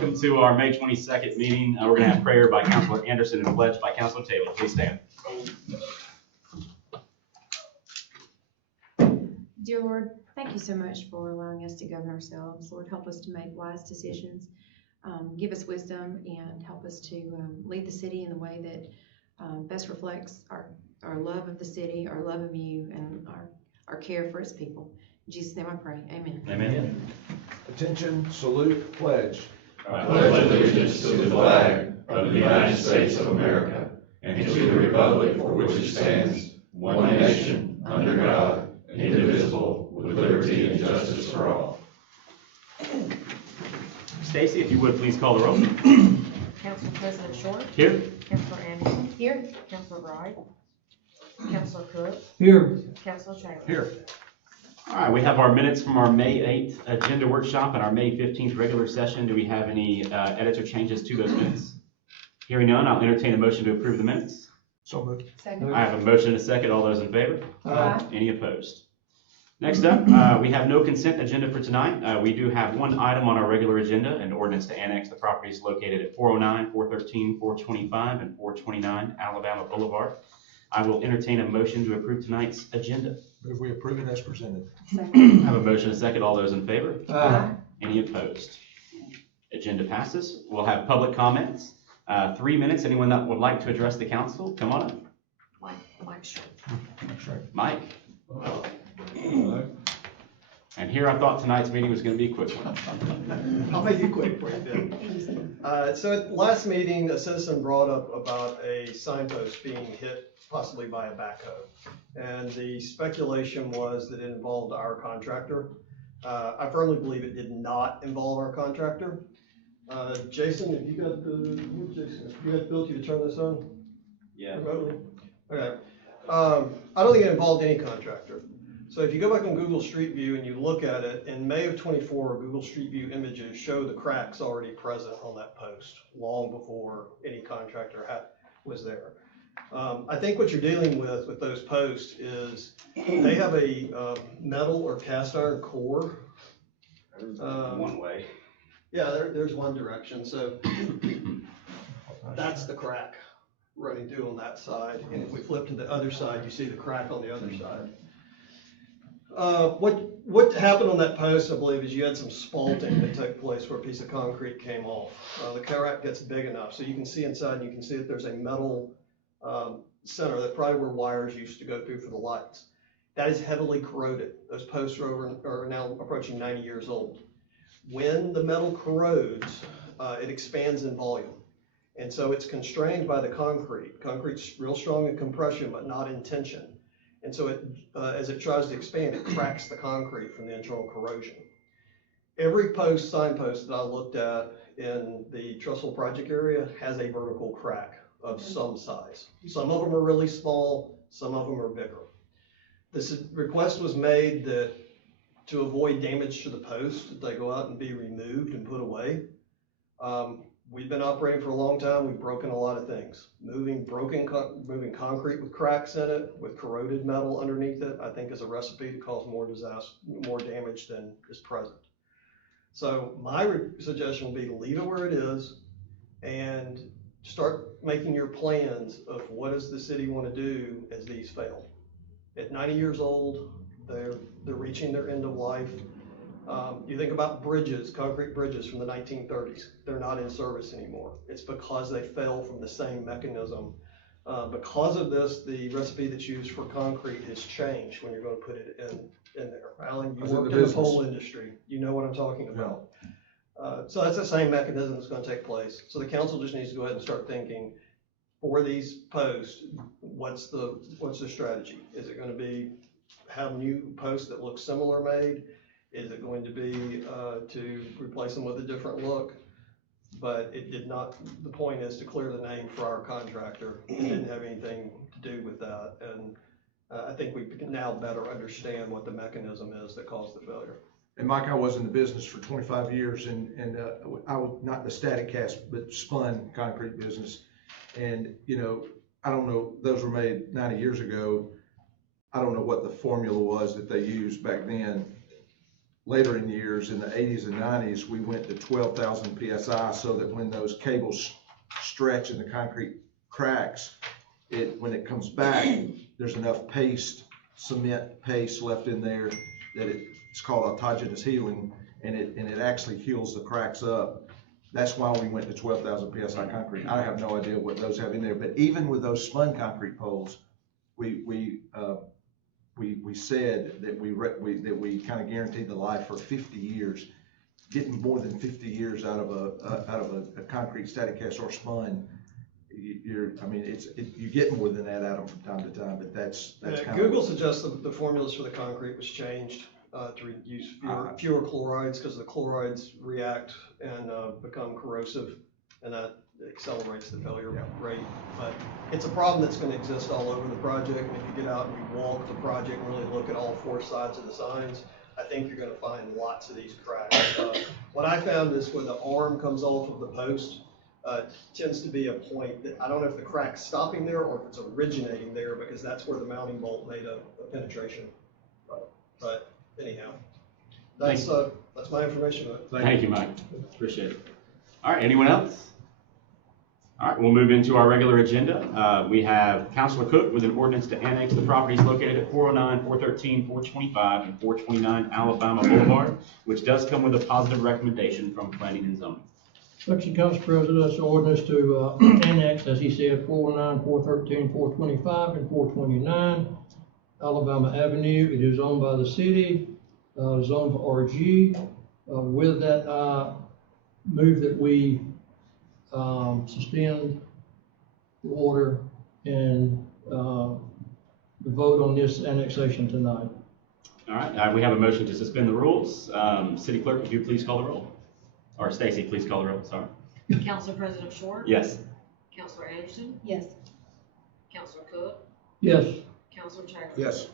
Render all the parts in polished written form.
Welcome to our May 22nd meeting. We're going to have prayer by Councilor Anderson and a pledge by Councilor Taylor. Please stand. Dear Lord, thank you so much for allowing us to govern ourselves. Lord, help us to make wise decisions. Give us wisdom and help us to lead the city in the way that best reflects our love of the city, our love of you, and our care for its people. In Jesus' name I pray. Amen. Amen. Attention, salute, pledge. I pledge allegiance to the flag of the United States of America and to the republic for which it stands, one nation, under God, indivisible, with liberty and justice for all. Stacy, if you would please call the roll. Council President Short. Here. Councilor Anderson. Here. Councilor Wright. Councilor Cook. Here. Councilor Taylor. Here. All right, we have our minutes from our May 8th agenda workshop and our May 15th regular session. Do we have any edits or changes to those minutes? Hearing none, I'll entertain a motion to approve the minutes. So moved. Second. I have a motion and a second. All those in favor? Aye. Any opposed? Next up, we have no consent agenda for tonight. We do have one item on our regular agenda, an ordinance to annex the properties located at 409, 413, 425, and 429 Alabama Boulevard. I will entertain a motion to approve tonight's agenda. Move we approve it as presented. Second. I have a motion and a second. All those in favor? Aye. Any opposed? Agenda passes. We'll have public comments. 3 minutes. Anyone that would like to address the council, come on up. Mike Short. That's right. Mike. And here I thought tonight's meeting was going to be a quick one. I'll make it quick for you, Ben. So at the last meeting, a citizen brought up about a signpost being hit possibly by a backhoe. And the speculation was that it involved our contractor. I firmly believe it did not involve our contractor. Jason, have you got the ability to turn this on? Yeah. Remotely? Okay. I don't think it involved any contractor. So if you go back on Google Street View and you look at it, in May of 24, Google Street View images show the cracks already present on that post long before any contractor was there. I think what you're dealing with those posts is they have a metal or cast iron core. One way. Yeah, there's one direction. So that's the crack running through on that side. And if we flip to the other side, you see the crack on the other side. What happened on that post, I believe, is you had some spalting that took place where a piece of concrete came off. The crack gets big enough, so you can see inside and you can see that there's a metal center. That's probably where wires used to go through for the lights. That is heavily corroded. Those posts are now approaching 90 years old. When the metal corrodes, it expands in volume. And so it's constrained by the concrete. Concrete's real strong in compression, but not in tension. And so as it tries to expand, it cracks the concrete from the internal corrosion. Every signpost that I looked at in the Trussville project area has a vertical crack of some size. Some of them are really small, some of them are bigger. This request was made that to avoid damage to the post, that they go out and be removed and put away. We've been operating for a long time. We've broken a lot of things. Moving concrete with cracks in it, with corroded metal underneath it, I think is a recipe to cause more disaster, more damage than is present. So my suggestion would be to leave it where it is and start making your plans of what does the city want to do as these fail. At 90 years old, they're reaching their end of life. You think about bridges, concrete bridges from the 1930s. They're not in service anymore. It's because they fell from the same mechanism. Because of this, the recipe that's used for concrete has changed when you're going to put it in there. Alan, you worked in the pole industry. You know what I'm talking about. So that's the same mechanism that's going to take place. So the council just needs to go ahead and start thinking for these posts, what's the strategy? Is it going to be have new posts that look similar made? Is it going to be to replace them with a different look? But it did not, the point is to clear the name for our contractor. It didn't have anything to do with that. And I think we can now better understand what the mechanism is that caused the failure. And Mike, I was in the business for 25 years and I was not the static cast, but spun concrete business. And, you know, I don't know, those were made 90 years ago. I don't know what the formula was that they used back then. later in years, in the 80s and 90s, we went to 12,000 PSI so that when those cables stretch and the concrete cracks, when it comes back, there's enough cement paste left in there that it's called autogenous healing, and it actually heals the cracks up. That's why we went to 12,000 PSI concrete. I have no idea what those have in there, but even with those spun concrete poles, we said that we kind of guaranteed the life for 50 years. Getting more than 50 years out of a concrete static cast or spun, you get more than that out of them from time to time, but that's kind Google suggests that the formulas for the concrete was changed to use fewer chlorides, because the chlorides react and become corrosive, and that accelerates the failure rate. But it's a problem that's going to exist all over the project, and if you get out and you walk the project and really look at all four sides of the signs, I think you're going to find lots of these cracks. What I found is where the arm comes off of the post, tends to be a point that I don't know if the crack's stopping there or if it's originating there, because that's where the mounting bolt made a penetration. But anyhow, that's my information on it. Thank you, Mike. Appreciate it. All right, anyone else? All right, we'll move into our regular agenda. We have Councilor Cook with an ordinance to annex the properties located at 409, 413, 425, and 429 Alabama Boulevard, which does come with a positive recommendation from Planning and Zoning. Section Council President's ordinance to annex, as he said, 409, 413, 425, and 429 Alabama Avenue. It is owned by the city, zoned for RG. With that, I move that we suspend the order and vote on this annexation tonight. All right, we have a motion to suspend the rules. City Clerk, would you please call the roll? Or Stacy, please call the roll, sorry. Council President Short. Yes. Councilor Anderson. Yes. Councilor Cook. Yes. Councilor Taylor. Yes.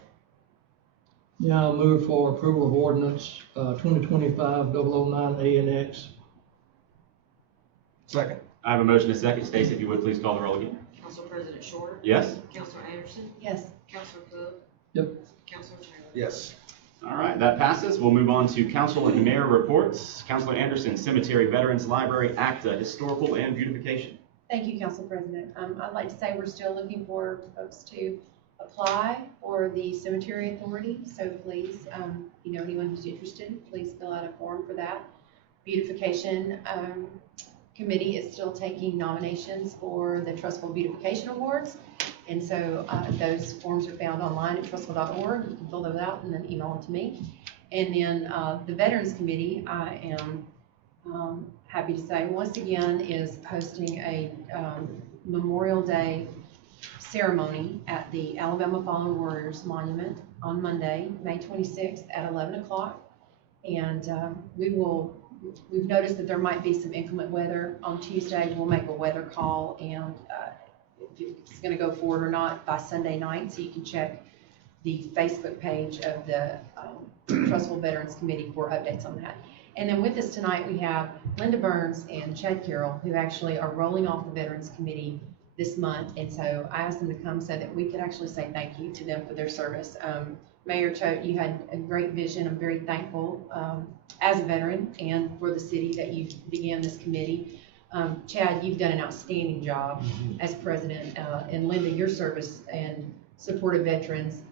Now I move for approval of ordinance 2025-009 ANX. Second. I have a motion and a second. Stacy, if you would please call the roll again. Council President Short. Yes. Councilor Anderson. Yes. Councilor Cook. Yep. Councilor Taylor. Yes. All right, that passes. We'll move on to council and mayor reports. Councilor Anderson, Cemetery, Veterans Library, ACTA, Historical, and Beautification. Thank you, Council President. I'd like to say we're still looking for folks to apply for the Cemetery Authority. So please, anyone who's interested, please fill out a form for that. Beautification Committee is still taking nominations for the Trussville Beautification Awards. And so those forms are found online at trussville.org. You can fill those out and then email them to me. And then the Veterans Committee, I am happy to say, once again, is hosting a Memorial Day ceremony at the Alabama Fallen Warriors Monument on Monday, May 26th at 11 o'clock. And we've noticed that there might be some inclement weather on Tuesday. We'll make a weather call and if it's going to go forward or not by Sunday night, so you can check the Facebook page of the Trussville Veterans Committee for updates on that. And then with us tonight, we have Linda Burns and Chad Carroll, who actually are rolling off the Veterans Committee this month. And so I asked them to come so that we could actually say thank you to them for their service. Mayor Choate, you had a great vision. I'm very thankful as a veteran and for the city that you began this committee. Chad, you've done an outstanding job as president, and Linda, your service and support of veterans,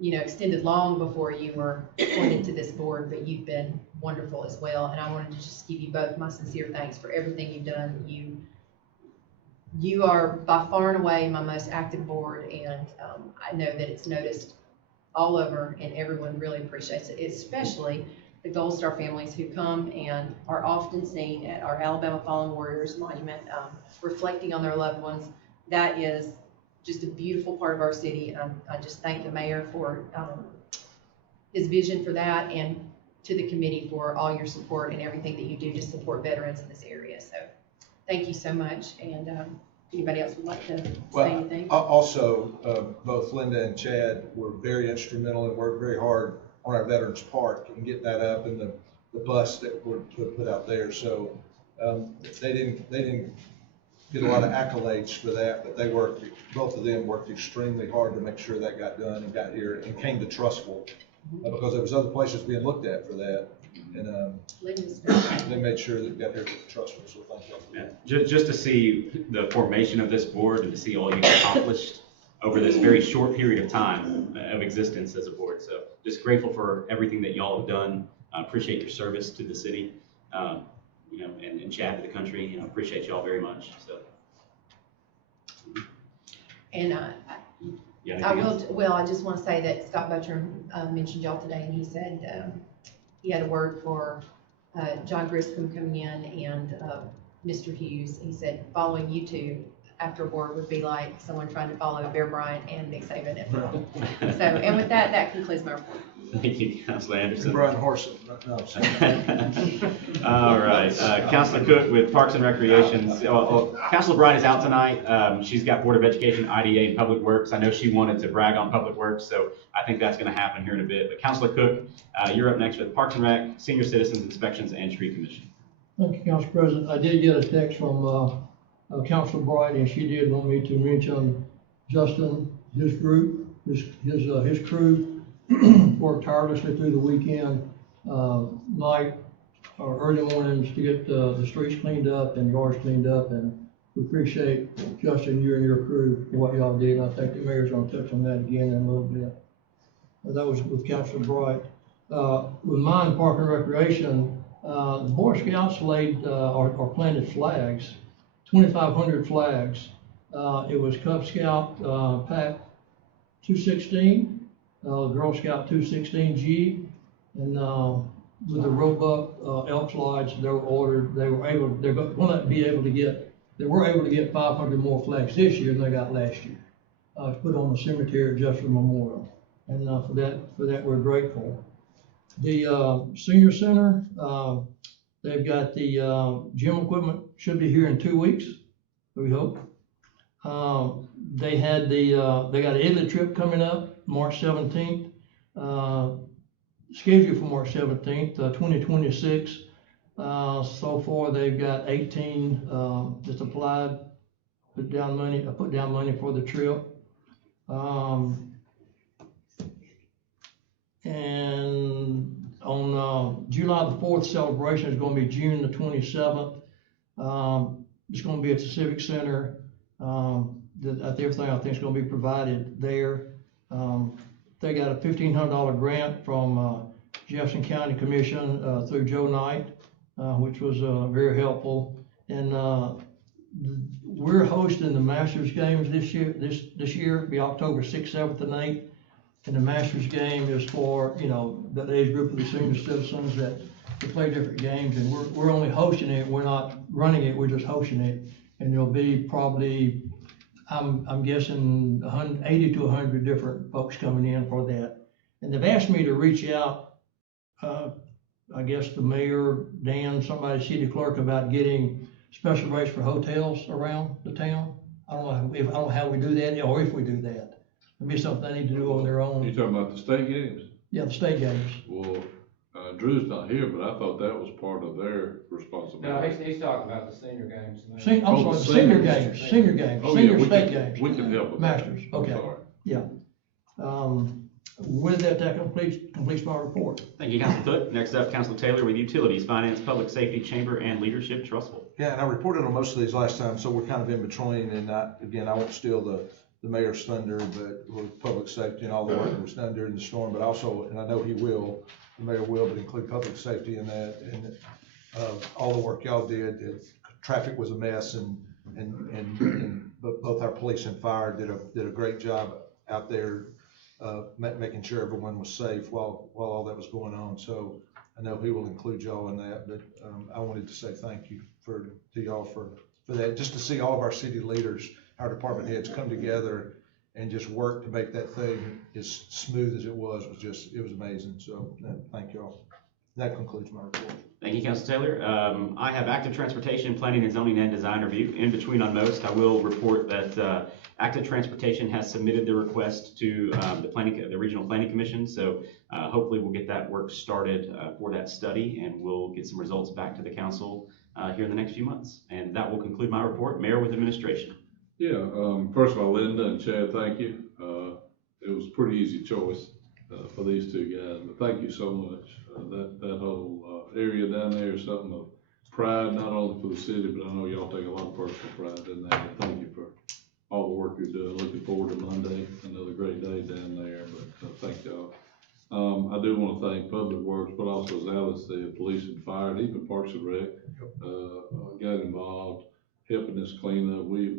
extended long before you were appointed to this board, but you've been wonderful as well. And I wanted to just give you both my sincere thanks for everything you've done. You are by far and away my most active board, and I know that it's noticed all over, and everyone really appreciates it, especially the Gold Star families who come and are often seen at our Alabama Fallen Warriors Monument, reflecting on their loved ones. That is just a beautiful part of our city. I just thank the mayor for his vision for that, and to the committee for all your support and everything that you do to support veterans in this area. So thank you so much. And anybody else would like to say anything? Also, both Linda and Chad were very instrumental and worked very hard on our Veterans Park and get that up, and the bus that were put out there. So they didn't get a lot of accolades for that, but both of them worked extremely hard to make sure that got done and got here and came to Trussville because there was other places being looked at for that. And, Living space. they made sure that it got here to Trussville, so thank you. Yeah. Just to see the formation of this board and to see all you've accomplished over this very short period of time of existence as a board. So just grateful for everything that y'all have done. Appreciate your service to the city, and Chad to the country. Appreciate y'all very much. So. And Yeah, I will, well, I just want to say that Scott Butcher mentioned y'all today, and he said he had a word for John Griscom coming in and Mr. Hughes. He said following you two after a board would be like someone trying to follow Bear Bryant and Nick Saban at football. So, and with that, that concludes my report. Thank you, Councilor Anderson. Brian Horson, no, All right, Councilor Cook with Parks and Recreation. Councilor Bright is out tonight. She's got Board of Education, IDA, and Public Works. I know she wanted to brag on Public Works, so I think that's going to happen here in a bit. But Councilor Cook, you're up next with Parks and Rec, Senior Citizens Inspections, and Tree Commission. Thank you, Council President. I did get a text from Councilor Bright, and she did want me to mention Justin, his group, his crew worked tirelessly through the weekend, night or early mornings to get the streets cleaned up and yards cleaned up, and we appreciate Justin, you and your crew for what y'all did. And I think the mayor's gonna touch on that again in a little bit. That was with Councilor Bright. With mine, Park and Recreation, the Boy Scouts laid or planted flags, 2,500 flags. It was Cub Scout Pack 216, Girl Scout 216G, and with the Roebuck elk slides, they were able to get 500 more flags this year than they got last year to put on the cemetery at Justice Memorial, and for that we're grateful. The senior center, they've got the gym equipment should be here in 2 weeks, we hope. They got an Italy trip coming up March 17th, scheduled for March 17th, 2026. So far they've got 18 just applied, put down money for the trip. And on July the 4th, celebration is going to be June the 27th. It's going to be at the Civic Center. Everything I think is going to be provided there. They got a $1,500 grant from Jefferson County Commission through Joe Knight, which was very helpful. And we're hosting the Masters games this year. This year it'll be October 6th, 7th, and 8th. And the Masters game is for the age group of the senior citizens that play different games. And we're only hosting it. We're not running it. We're just hosting it. And there'll be probably, I'm guessing 80 to 100 different folks coming in for that. And they've asked me to reach out, I guess the mayor, Dan, somebody, city clerk, about getting special rates for hotels around the town. I don't know how we do that, or if we do that. It'd be something they need to do on their own. You talking about the state games? Yeah, the state games. Well, Drew's not here, but I thought that was part of their responsibility. No, he's talking about the senior games. I'm sorry, senior games, Oh, senior yeah, state games. We can help with Masters, that. okay. I'm sorry. Yeah. With that completes my report. Thank you, Councilor Cook. Next up, Councilor Taylor with Utilities, Finance, Public Safety, Chamber, and Leadership, Trussville. Yeah, and I reported on most of these last time, so we're kind of in between, and I won't steal the mayor's thunder, but with public safety and all the work that was done during the storm, but also, and I know the mayor will, but include public safety in that, and all the work y'all did. Traffic was a mess, and both our police and fire did a great job out there, making sure everyone was safe while all that was going on. So I know he will include y'all in that, but I wanted to say thank you to y'all for that, just to see all of our city leaders, our department heads come together and just work to make that thing as smooth as it was amazing. So thank y'all. That concludes my report. Thank you, Councilor Taylor. I have active transportation, planning and zoning, and design review. In between on most, I will report that active transportation has submitted the request to the Regional Planning Commission. So hopefully we'll get that work started for that study, and we'll get some results back to the council here in the next few months. And that will conclude my report. Mayor with administration. Yeah, first of all, Linda and Chad, thank you. It was a pretty easy choice. for these two guys. But thank you so much. That whole area down there is something of pride, not only for the city, but I know y'all take a lot of personal pride in that. Thank you for all the work you're doing. Looking forward to Monday, another great day down there, but thank y'all. I do want to thank Public Works, but also, as Alice said, Police and Fire, and even Parks and Rec, got involved, helping us clean up. We've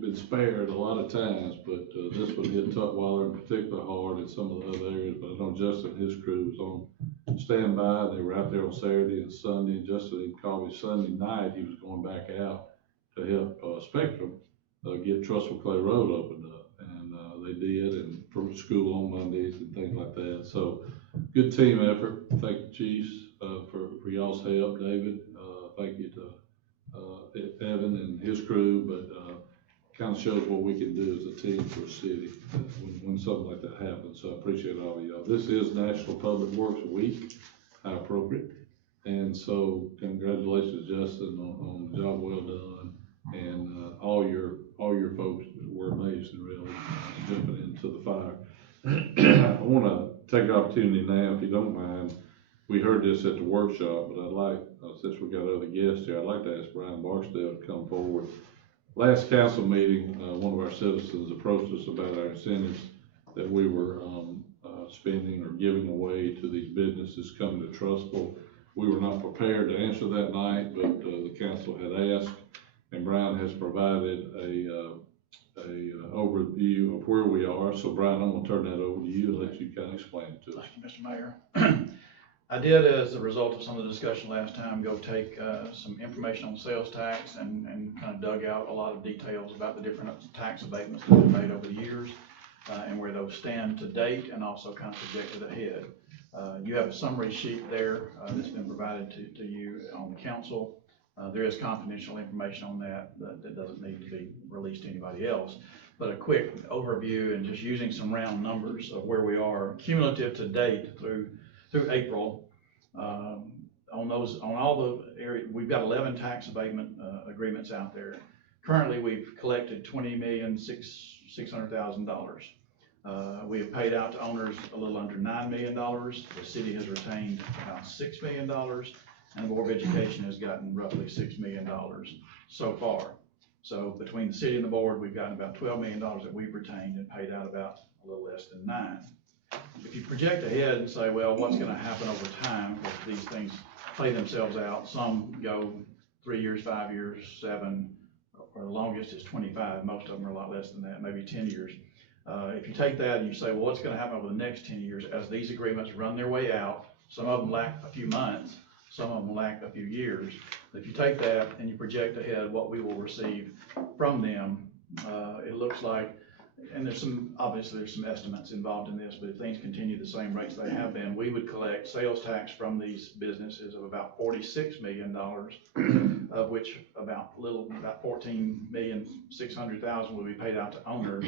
been spared a lot of times, but this one hit Tutwiler in particular hard, and some of the other areas, but I know Justin and his crew was on standby. They were out there on Saturday and Sunday, and Justin even called me Sunday night. He was going back out to help Spectrum get Trussville Clay Road opened up, and they did, and for school on Mondays and things like that. So good team effort. Thank you, Chiefs, for y'all's help. David, thank you to Evan and his crew, but kind of shows what we can do as a team for a city when something like that happens. So I appreciate all of y'all. This is National Public Works Week, how appropriate. And so congratulations, Justin, on the job well done, and all your folks were amazing, really, jumping into the fire. I want to take the opportunity now, if you don't mind. We heard this at the workshop, but I'd like, since we got other guests here, I'd like to ask Brian Barksdale to come forward. Last council meeting, one of our citizens approached us about our incentives that we were spending or giving away to these businesses coming to Trussville. We were not prepared to answer that night, but the council had asked, and Brian has provided a overview of where we are. So Brian, I'm gonna turn that over to you and let you kind of explain it to us. Thank you, Mr. Mayor. I did, as a result of some of the discussion last time, go take some information on sales tax and kind of dug out a lot of details about the different tax abatements that have been made over the years and where those stand to date, and also kind of projected ahead. You have a summary sheet there that's been provided to you on the council. There is confidential information on that doesn't need to be released to anybody else. But a quick overview and just using some round numbers of where we are cumulative to date through April, on all the areas, we've got 11 tax abatement agreements out there. Currently, we've collected $20,600,000. We have paid out to owners a little under $9 million. The city has retained about $6 million, and the Board of Education has gotten roughly $6 million so far. So between the city and the board, we've gotten about $12 million that we've retained and paid out about a little less than $9 million. If you project ahead and say, well, what's going to happen over time if these things play themselves out? Some go 3 years, 5 years, 7, or the longest is 25. Most of them are a lot less than that, maybe 10 years. If you take that and you say, well, what's going to happen over the next 10 years as these agreements run their way out? Some of them lack a few months, some of them lack a few years. If you take that and you project ahead what we will receive from them, it looks like, and obviously there's some estimates involved in this, but if things continue the same rates they have been, we would collect sales tax from these businesses of about $46 million, of which about $14,600,000 would be paid out to owners.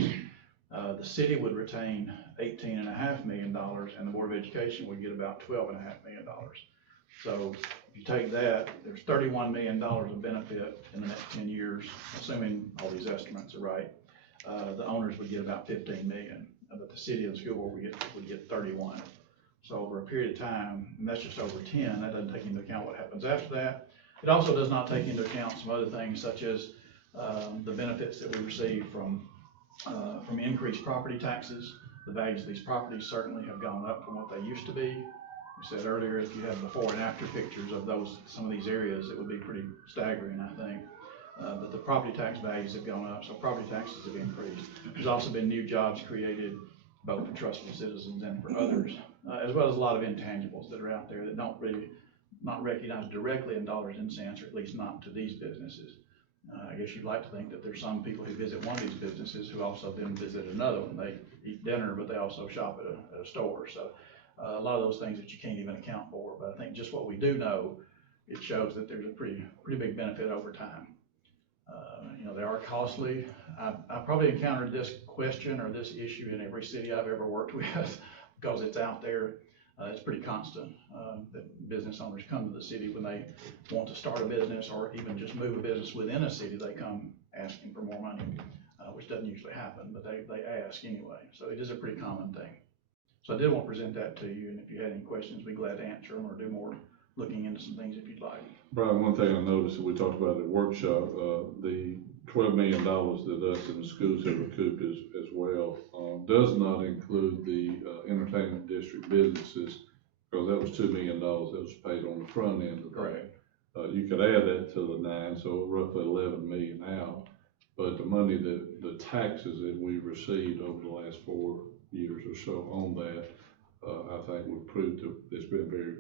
The city would retain $18.5 million, and the Board of Education would get about $12.5 million. So if you take that, there's $31 million of benefit in the next 10 years, assuming all these estimates are right. The owners would get about $15 million, but the city and the school board would get 31. So over a period of time, and that's just over 10, that doesn't take into account what happens after that. It also does not take into account some other things, such as the benefits that we receive from increased property taxes. The values of these properties certainly have gone up from what they used to be. We said earlier, if you had before and after pictures of some of these areas, it would be pretty staggering, I think. But the property tax values have gone up, so property taxes have increased. There's also been new jobs created, both for Trussville citizens and for others, as well as a lot of intangibles that are out there that don't really, not recognized directly in dollars and cents, or at least not to these businesses. I guess you'd like to think that there's some people who visit one of these businesses who also then visit another one. They eat dinner, but they also shop at a store. So a lot of those things that you can't even account for. But I think just what we do know, it shows that there's a pretty big benefit over time. They are costly. I probably encountered this question or this issue in every city I've ever worked with because it's out there. It's pretty constant that business owners come to the city when they want to start a business or even just move a business within a city. They come asking for more money. which doesn't usually happen, but they ask anyway. So it is a pretty common thing. So I did want to present that to you, and if you had any questions, we'd be glad to answer them or do more looking into some things if you'd like. Brian, one thing I noticed that we talked about at the workshop, the $12 million that us and the schools have recouped as well, does not include the entertainment district businesses, because that was $2 million that was paid on the front end of that. Correct. You could add that to the 9, so roughly 11 million out. But the money the taxes that we received over the last 4 years or so on that, I think would prove to, it's been very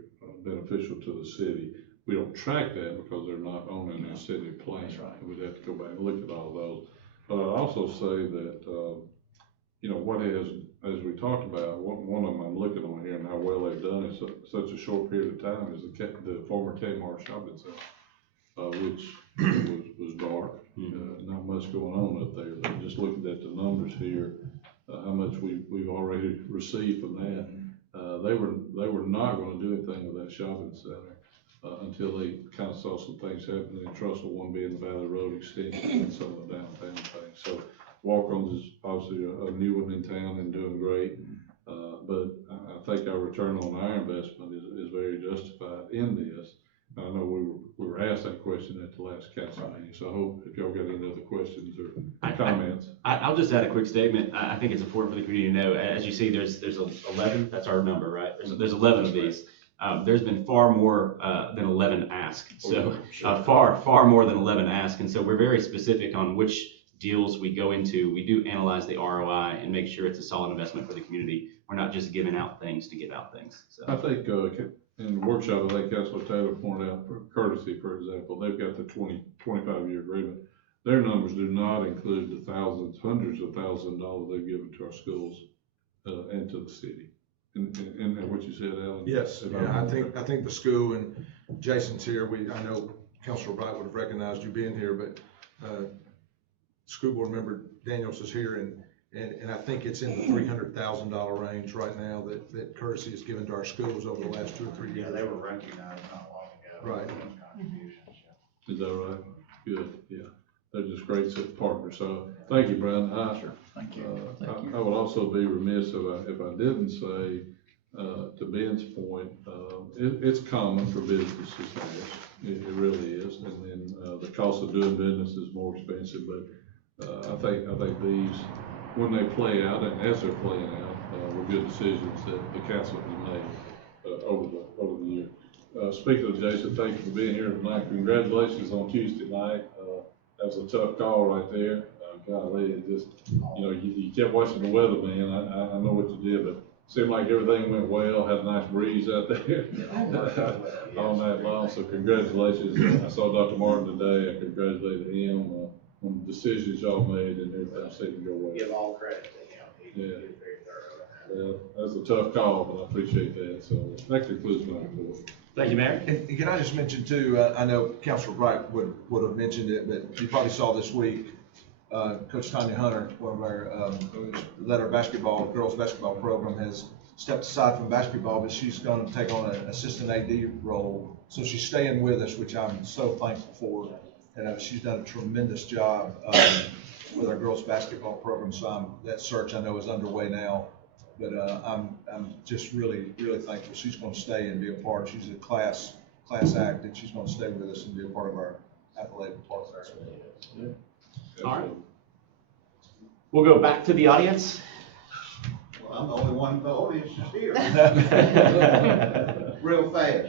beneficial to the city. We don't track that because they're not owning a city plan. That's right. We'd have to go back and look at all those. But I'd also say that, you know, what has, as we talked about, one of them I'm looking on here and how well they've done in such a short period of time is the former Kmart shopping center, which was dark. Not much going on up there. But just looking at the numbers here, how much we've already received from that. They were not going to do anything with that shopping center until they kind of saw some things happening in Trussville, one being the Valley Road extension and some of the downtown things. So Walk-Ons is obviously a new one in town and doing great. But I think our return on our investment is very justified in this. I know we were asked that question at the last council meeting, so I hope if y'all got any other questions or comments. I'll just add a quick statement. I think it's important for the community to know, as you see, there's 11, that's our number, right? There's 11 of these. There's been far more than 11 asked, so far more than 11 asked, and so we're very specific on which deals we go into. We do analyze the ROI and make sure it's a solid investment for the community. We're not just giving out things to give out things. So I think in the workshop, I think Councilor Taylor pointed out, for courtesy, for example, they've got the 25-year agreement. Their numbers do not include the thousands, hundreds of thousands of dollars they've given to our schools and to the city. And what you said, Alan? Yes, yeah, I think the school, and Jason's here, I know Councilor Bright would have recognized you being here, but school board member Daniels is here, and I think it's in the $300,000 range right now that courtesy has given to our schools over the last 2 or 3 years. Yeah, they were recognized not long ago. Right. Is that right? Good, yeah. They're just great partners. So thank you, Brian. Sure. Thank you. I would also be remiss if I didn't say, to Ben's point, it's common for businesses to have. It really is. And then the cost of doing business is more expensive, but I think these, when they play out and as they're playing out, were good decisions that the council has made over the year. Speaking of Jason, thank you for being here tonight. Congratulations on Tuesday night. That was a tough call right there. Golly, it just, you know, you kept watching the weather, man. I know what you did, but it seemed like everything went well. Had a nice breeze out there all night long. So congratulations. I saw Dr. Martin today. I congratulated him on the decisions y'all made, and everything seemed to go well. Give all credit to him. He was very thorough. Well, that was a tough call, but I appreciate that. So that concludes my report. thank you, Mayor. And can I just mention too, I know Councilor Bright would have mentioned it, but you probably saw this week, Coach Tanya Hunter, one of our, led our girls basketball program, has stepped aside from basketball, but she's going to take on an assistant AD role. So she's staying with us, which I'm so thankful for. And she's done a tremendous job with our girls basketball program. So that search I know is underway now. But I'm just really, really thankful. She's going to stay and be a part. She's a class act, and she's going to stay with us and be a part of our athletic department. Yeah. All right. We'll go back to the audience. Well, I'm the only one in the audience that's here. Real fast.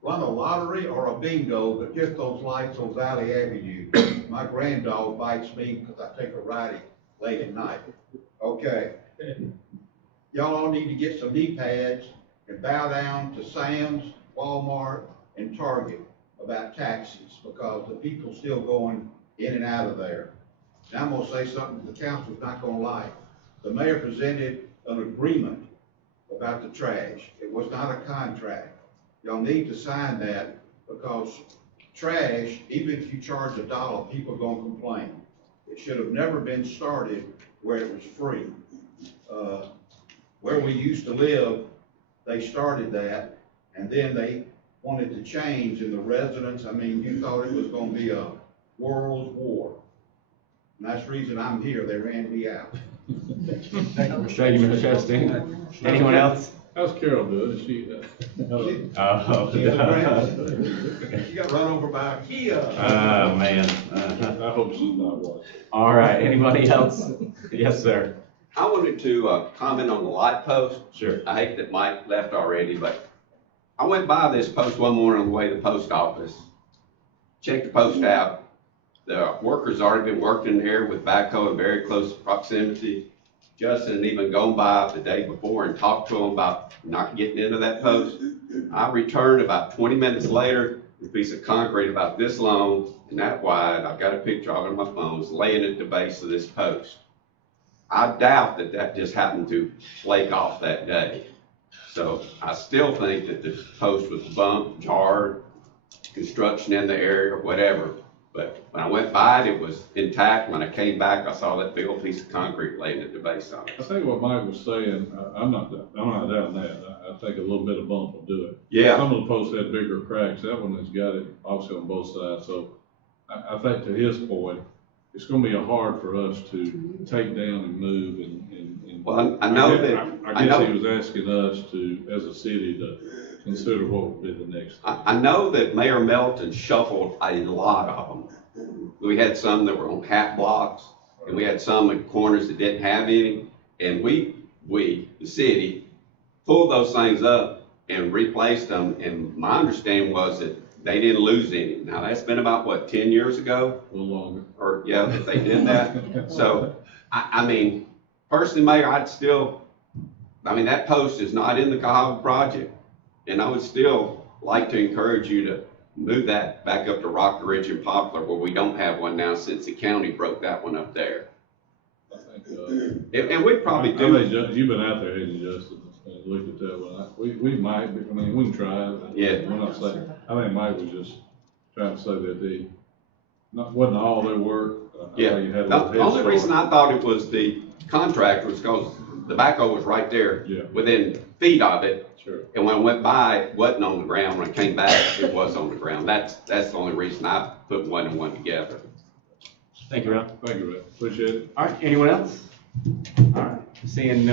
Run a lottery or a bingo, but get those lights on Valley Avenue. My granddog bites me because I take a ride late at night. Okay. Y'all all need to get some knee pads and bow down to Sam's, Walmart, and Target about taxes, because the people still going in and out of there. Now I'm gonna say something the council's not gonna like. The mayor presented an agreement about the trash. It was not a contract. Y'all need to sign that, because trash, even if you charge $1, people are gonna complain. It should have never been started where it was free. Where we used to live, they started that, and then they wanted to change, and the residents, I mean, you thought it was gonna be a world war. And that's the reason I'm here, they ran me out. Thank you, Mr. Chastain. Anyone else? How's Carol doing? Is she, Oh, She got run over by a Kia. oh, man. I hope she's not watching. All right, anybody else? Yes, sir. I wanted to comment on the light post. Sure. I hate that Mike left already, but I went by this post one morning on the way to the post office, checked the post out. The workers already been working there with backhoe in very close proximity. Justin had even gone by the day before and talked to him about not getting into that post. I returned about 20 minutes later, a piece of concrete about this long and that wide, I've got a picture of it on my phone, is laying at the base of this post. I doubt that that just happened to flake off that day. So I still think that the post was bumped, jarred, construction in the area or whatever. But when I went by it, it was intact. When I came back, I saw that big old piece of concrete laying at the base of it. I think what Mike was saying, I'm not doubting that. I think a little bit of bump will do it. Yeah. Some of the posts had bigger cracks. That one has got it obviously on both sides. So I think to his point, it's gonna be hard for us to take down and move and. Well, I know I guess he was asking us to, as a city, to consider what would be the next thing. I know that Mayor Melton shuffled a lot of them. We had some that were on half blocks, and we had some in corners that didn't have any. And we, the city, pulled those things up and replaced them. And my understanding was that they didn't lose any. Now, that's been about, what, 10 years ago? A little longer. Or, yeah, that they did that. So, I mean, personally, Mayor, that post is not in the Cahaba project. And I would still like to encourage you to move that back up to Rock Ridge and Poplar, where we don't have one now since the county broke that one up there. I think, And we probably I do. think you've been out there, haven't you, Justin, and looked at that one. We might, we can try it. Yeah. We're not saying, I think Mike was just trying to say that wasn't all their work. Yeah, the only reason I thought it was the contractor was because the backhoe was right there, Yeah. within feet of it. Sure. And when I went by, it wasn't on the ground. When I came back, it was on the ground. That's the only reason I put one and one together. Thank you, Ron. Thank you, Ray. Appreciate it. All right, anyone else? All right, seeing no